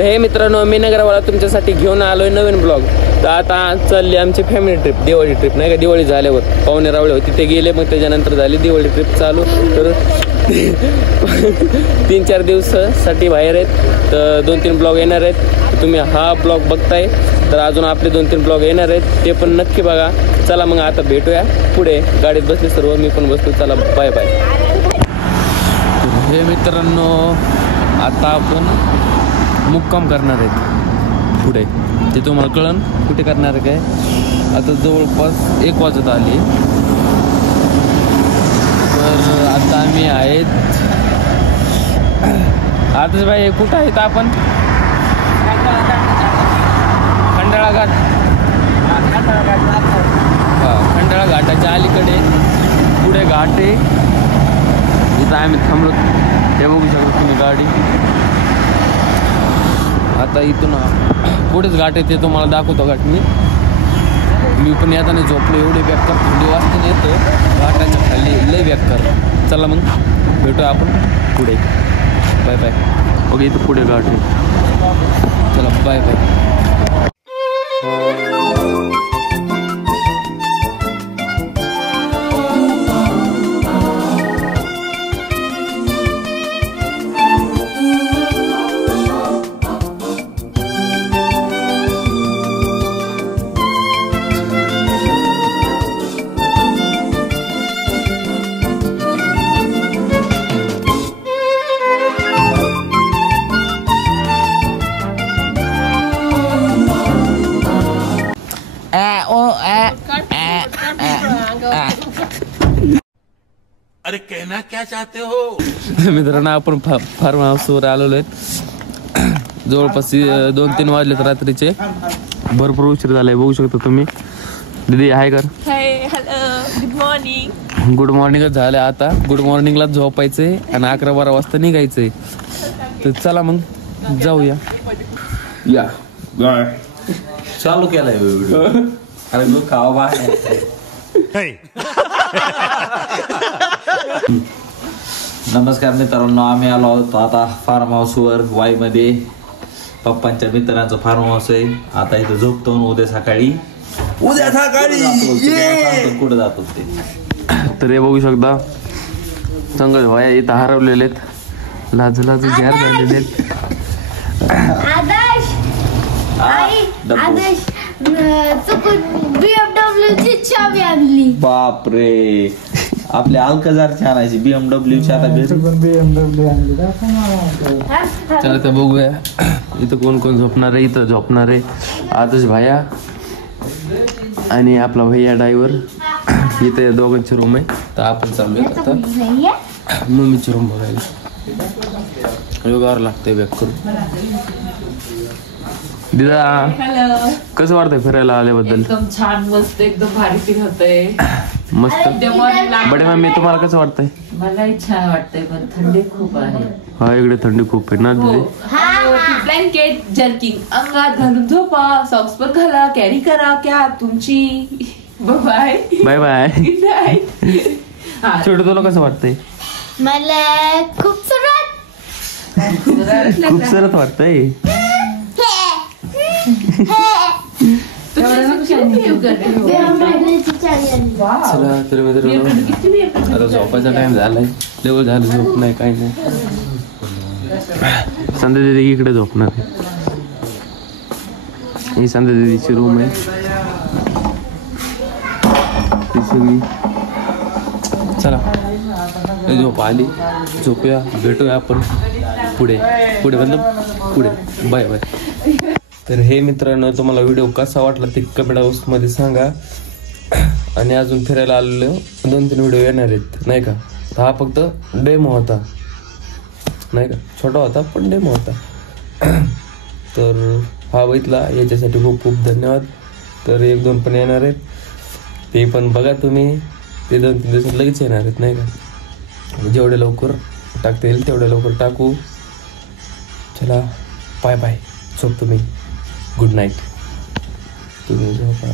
तर हे मित्रांनो, मी नगरवाला तुमच्यासाठी घेऊन आलोय नवीन ब्लॉग. तर आता चालली आमची फॅमिली ट्रिप, दिवाळी ट्रिप नाही का. दिवाळी झाल्यावर पाहुणे रावळे होते ते गेले, मग त्याच्यानंतर झाली दिवाळी ट्रिप चालू. तर 3-4 दिवसासाठी बाहेर आहेत. तर 2-3 ब्लॉग येणार आहेत. तुम्ही हा ब्लॉग बघताय तर अजून आपले 2-3 ब्लॉग येणार आहेत, ते पण नक्की बघा. चला मग आता भेटूया पुढे. गाडीत बसले सर्व, मी पण बसतो. चला बाय बाय. हे मित्रांनो, आता आपण मुक्काम करणार आहेत पुढे. ते तुम्हाला कळन कुठे करणार आहे काय. आता जवळपास 1 वाजत आली. तर आता आम्ही आहेत आताच बाई कुठं आहेत आपण. खंडाळा घाट. खंडाळा घाटाच्या अलीकडे पुढे घाट आहे. इथं आम्ही थांबलो. हे बघू शकता तुम्ही गाडी. आता इथून पुढेच घाट आहे, ते तुम्हाला दाखवतो घाट. मी पण येताना झोपलो. एवढे बेकार थंडी वाजता येतो घाटाच्या खाली, लय बेकार. चला मग भेटू आपण पुढे. Bye bye. ओके, इथं पुढे घाट आहे. चला बाय बाय. अरे कहना क्या चाहते हो. मित्रांनो, आपण फार्म हाऊसवर आलेलो आहेत. जवळपास 2-3 वाजलेत रात्रीचे. भरपूर उशीर झालाय, बघू शकता तुम्ही. दीदी हाय कर. Good morning. गुड मॉर्निंगच झालं आता. गुड मॉर्निंगला झोपायचंय आणि 11-12 वाजता निघायचंय. तर चला मग जाऊया. या चालू केलाय व्हिडिओ. अरे मग खावा बाहेर. नमस्कार मित्रांनो, आम्ही आलो आहोत आता फार्म हाऊसवर. वाईमध्ये पप्पांच्या मित्रांचं फार्म हाऊस आहे. आता इथं झोपतो. उद्या सकाळी कुठं जातो ते. तर हे बघू शकता संगत भाया इथं हरवलेले आहेत. लाज झार झालेले आहेत. बापरे, आपल्या अल्काजारची आणायची BMW आता घरी. चला तर बघूया इथं कोण कोण झोपणार आहे. इथं झोपणार आहे आदर्श भाया आणि आपला भैया ड्रायव्हर. इथे या दोघांची रूम आहे. तर आपण चालूया आता मम्मीची रूम बघायला. योगावर लागतंय बॅक करून. दिदा कसं वाटतंय फिरायला आल्याबद्दल. एकदम छान, मस्त, एकदम भारी फील होतंय. मस्त. बडे मम्मी तुम्हाला कसं वाटतंय. मलाही छान वाटतंय, पण थंडी खूप आहे. हा इकडे थंडी खूप आहे ना. ब्लँकेट जर्किंग अंगात घालून झोपा. सॉक्स पण घाला, कॅरी करा क्या तुमची. Bye bye bye. छोटं तुला कसं वाटतंय. मला खूप सरत वाटतंय. चला तर मित्रांनो, आता झोपायचा टाइम झालाय. लेवल झालं, झोप नाही काही नाही. संध्या दिदी इकडे झोपणार आहे. ही संध्या दिदीची रूम आहे. ती सगळी. चला झोप आली, झोपूया. भेटूया आपण पुढे. पुढे मतलब पुढे. Bye bye. तर हे मित्रांनो, तुम्हाला व्हिडिओ कसा वाटला ते कमेंट बॉक्समध्ये सांगा. आणि अजून फिरायला आलेलो 2-3 व्हिडिओ येणार आहेत नाही का. हा फक्त डेमो होता नाही का, छोटा होता पण डेमो होता. तर हा बघितला याच्यासाठी खूप खूप धन्यवाद. तर 1-2 पण येणार आहेत, ते पण बघा तुम्ही. ते 2-3 दिवसात लगेच येणार आहेत नाही का. जेवढे लवकर टाकता येईल तेवढे लवकर टाकू. चला बाय बाय. झोप तुम्ही. Good night. तुम्ही झोपा.